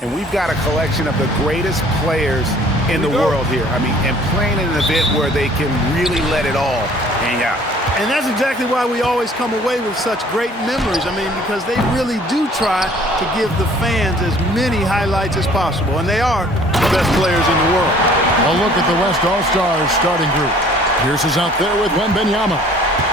And we've got a collection of the greatest players in the world here. I mean, and playing in an event where they can really let it all hang out. And that's exactly why we always come away with such great memories. I mean, because they really do try to give the fans as many highlights as possible. And they are the best players in the world. A look at the West All-Stars starting group. Pierce is out there with Wembanyama.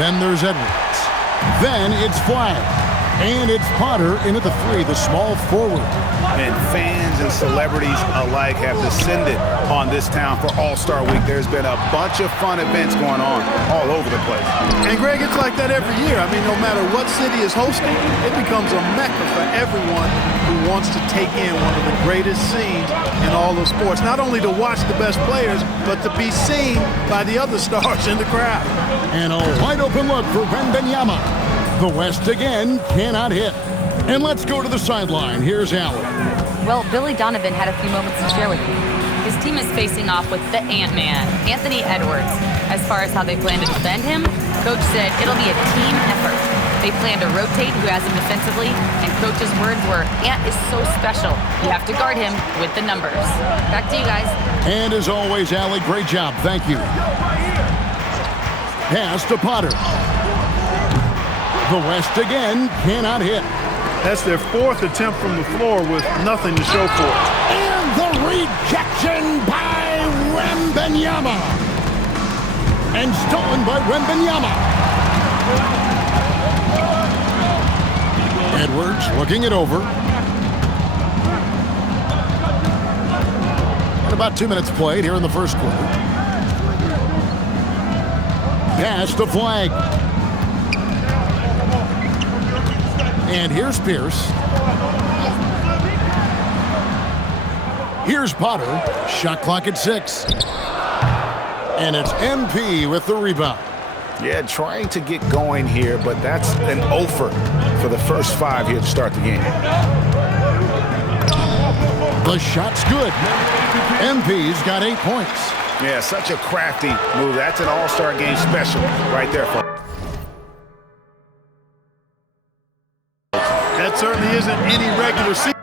Then there's Edwards. Then it's Flag. And it's Potter in at the 3, the small forward. And fans and celebrities alike have descended on this town for All-Star Week. There's been a bunch of fun events going on all over the place. And, Greg, it's like that every year. I mean, no matter what city is hosting, it becomes a mecca for everyone who wants to take in one of the greatest scenes in all of sports. Not only to watch the best players, but to be seen by the other stars in the crowd. And a wide-open look for Wembanyama. The West again cannot hit. And let's go to the sideline. Here's Allen. Well, Billy Donovan had a few moments to share with me. His team is facing off with the Ant-Man, Anthony Edwards. As far as how they plan to defend him, Coach said it'll be a team effort. They plan to rotate who has him defensively, and Coach's words were, Ant is so special. You have to guard him with the numbers. Back to you guys. And as always, Allie, great job. Thank you. Pass to Potter. The West again cannot hit. That's their 4th attempt from the floor with nothing to show for it. And the rejection by Wembanyama. And stolen by Wembanyama. Edwards looking it over. And about 2 minutes played here in the first quarter. Pass to Flag. And here's Pierce. Here's Potter. Shot clock at 6. And it's MP with the rebound. Yeah, trying to get going here, but that's an offer for the first 5 here to start the game. The shot's good. MP's got 8 points. Yeah, such a crafty move. That's an all-star game special right there, folks. That certainly isn't any regular season.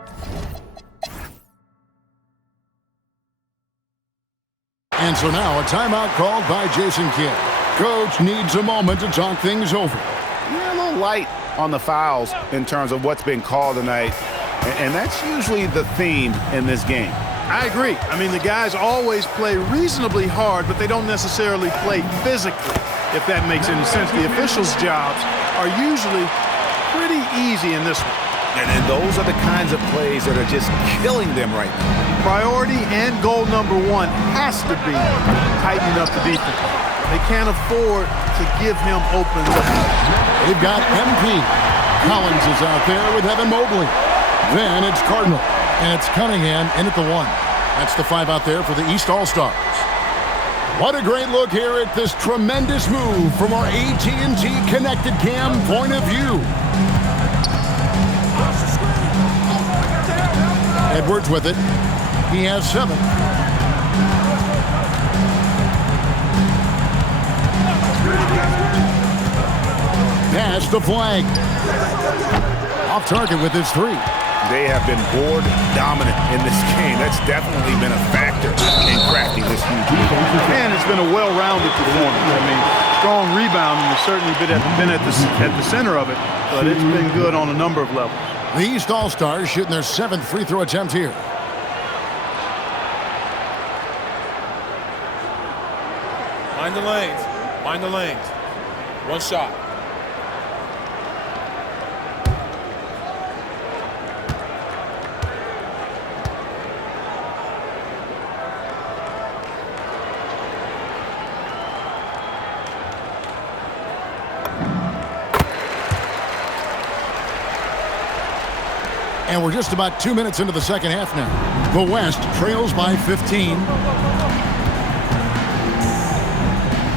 And so now a timeout called by Jason Kidd. Coach needs a moment to talk things over. Yeah, a little light on the fouls in terms of what's been called tonight. And that's usually the theme in this game. I agree. I mean, the guys always play reasonably hard, but they don't necessarily play physically, if that makes any sense. The officials' jobs are usually pretty easy in this one. And those are the kinds of plays that are just killing them right now. Priority and goal number 1 has to be tightening up the defense. They can't afford to give him open looks. They've got MP. Collins is out there with Evan Mobley. Then it's Cardinal. And it's Cunningham in at the 1. That's the 5 out there for the East All-Stars. What a great look here at this tremendous move from our AT&T Connected Cam point of view. Edwards with it. He has 7. Pass to Flag. Off target with his 3. They have been board dominant in this game. That's definitely been a factor in crafting this huge lead. And it's been a well-rounded performance. I mean, strong rebounding has certainly been at the center of it, but it's been good on a number of levels. The East All-Stars shooting their 7th free throw attempt here. Mind the lanes. Mind the lanes. One shot. And we're just about 2 minutes into the second half now. The West trails by 15.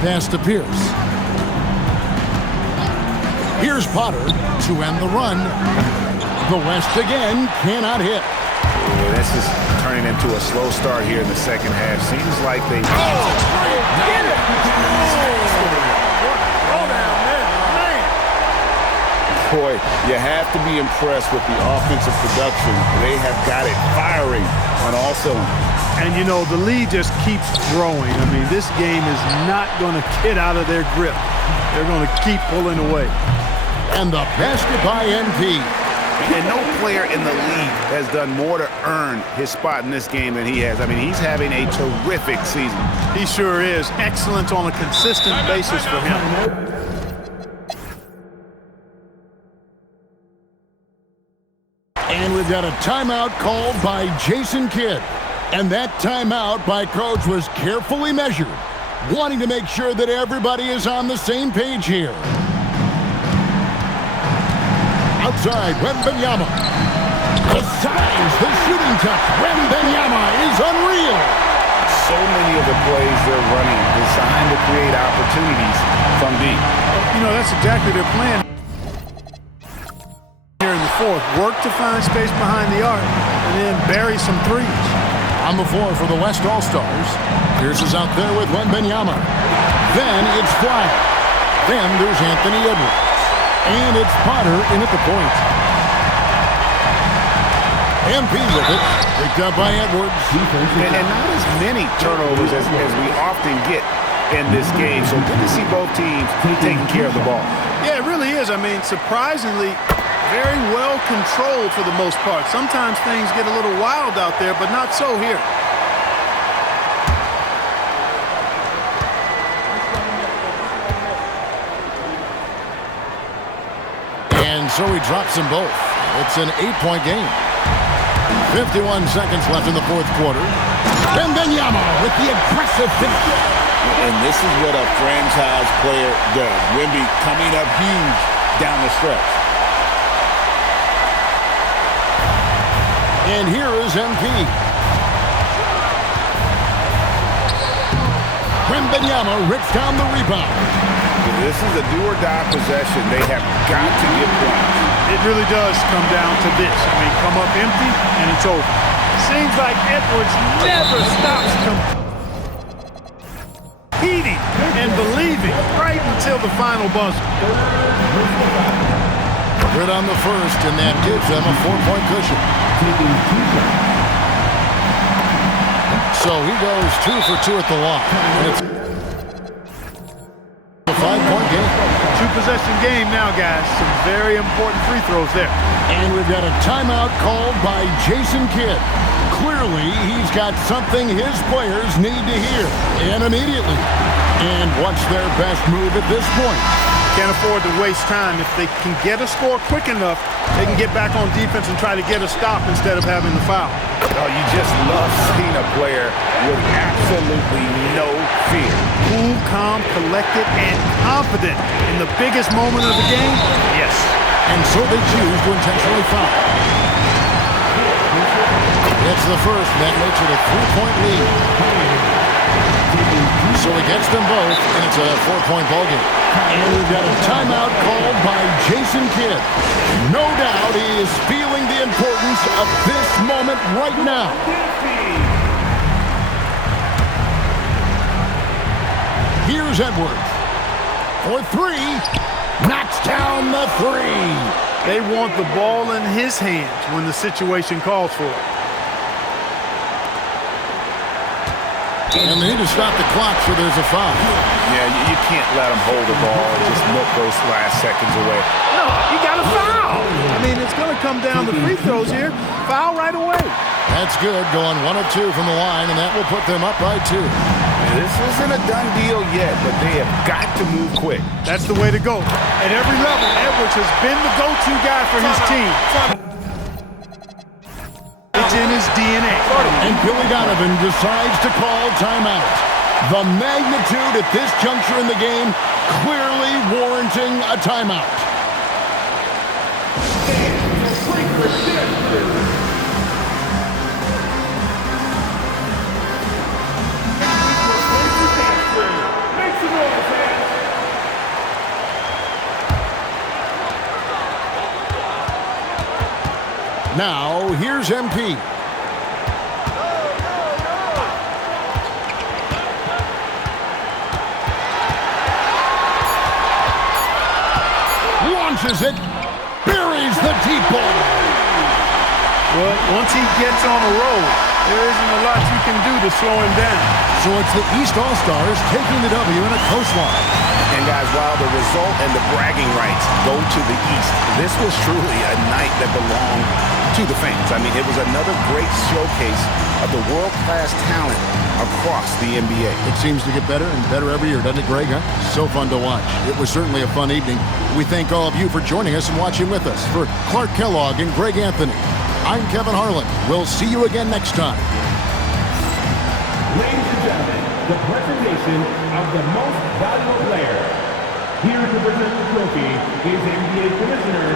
Pass to Pierce. Here's Potter to end the run. The West again cannot hit. Yeah, this is turning into a slow start here in the second half. Seems like they... Get it! Boy, you have to be impressed with the offensive production. They have got it firing on all cylinders. And, you know, the lead just keeps growing. I mean, this game is not going to get out of their grip. They're going to keep pulling away. And the basket by NP. And no player in the league has done more to earn his spot in this game than he has. I mean, he's having a terrific season. He sure is. Excellent on a consistent basis for him. And we've got a timeout called by Jason Kidd. And that timeout by Coach was carefully measured, wanting to make sure that everybody is on the same page here. Outside, Wembanyama. The size, the shooting touch. Wembanyama is unreal. So many of the plays they're running designed to create opportunities from deep. You know, that's exactly their plan here in the fourth. Work to find space behind the arc and then bury some threes. On the floor for the West All-Stars. Pierce is out there with Wembanyama. Then it's Flyer. Then there's Anthony Edwards. And it's Potter in at the point. MP with it. Picked up by Edwards. And not as many turnovers as we often get in this game. So good to see both teams taking care of the ball. Yeah, it really is. I mean, surprisingly, very well controlled for the most part. Sometimes things get a little wild out there, but not so here. And so he drops them both. It's an 8-point game. 51 seconds left in the fourth quarter. Wembanyama with the aggressive finish. And this is what a franchise player does. Wemby coming up huge down the stretch. And here is MP. Wembanyama rips down the rebound. This is a do-or-die possession. They have got to get points. It really does come down to this. I mean, come up empty, and it's over. Seems like Edwards never stops competing and believing right until the final buzzer. Good on the first, and that gives them a 4-point cushion. So he goes 2 for 2 at the line. And it's a 5-point game. Two-possession game now, guys. Some very important free throws there. And we've got a timeout called by Jason Kidd. Clearly, he's got something his players need to hear, and immediately. And what's their best move at this point? Can't afford to waste time. If they can get a score quick enough, they can get back on defense and try to get a stop instead of having the foul. Oh, you just love seeing a player with absolutely no fear. Cool, calm, collected, and confident in the biggest moment of the game? Yes. And so they choose to intentionally foul. It's the first, and that makes it a 3-point lead. So he gets them both, and it's a 4-point ballgame. And we've got a timeout called by Jason Kidd. No doubt he is feeling the importance of this moment right now. Here's Edwards. For 3. Knocks down the 3. They want the ball in his hands when the situation calls for it. And they need to stop the clock, so there's a foul. Yeah, you can't let them hold the ball and just milk those last seconds away. No, you got to foul. I mean, it's going to come down to free throws here. Foul right away. That's good, going 1 of 2 from the line, and that will put them up by 2. This isn't a done deal yet, but they have got to move quick. That's the way to go. At every level, Edwards has been the go-to guy for his team. It's in his DNA. And Billy Donovan decides to call timeout. The magnitude at this juncture in the game clearly warranting a timeout. Now, here's MP. Launches it. deep ball. Well, once he gets on a roll, there isn't a lot you can do to slow him down. So it's the East All-Stars taking the W in a close one. And guys, while the result and the bragging rights go to the East, this was truly a night that belonged to the fans. I mean, it was another great showcase of the world-class talent across the NBA. It seems to get better and better every year, doesn't it, Greg? Huh? So fun to watch. It was certainly a fun evening. We thank all of you for joining us and watching with us. For Clark Kellogg and Greg Anthony, I'm Kevin Harlan. We'll see you again next time. Ladies and gentlemen, the presentation of the most valuable player. Here to present the trophy is NBA Commissioner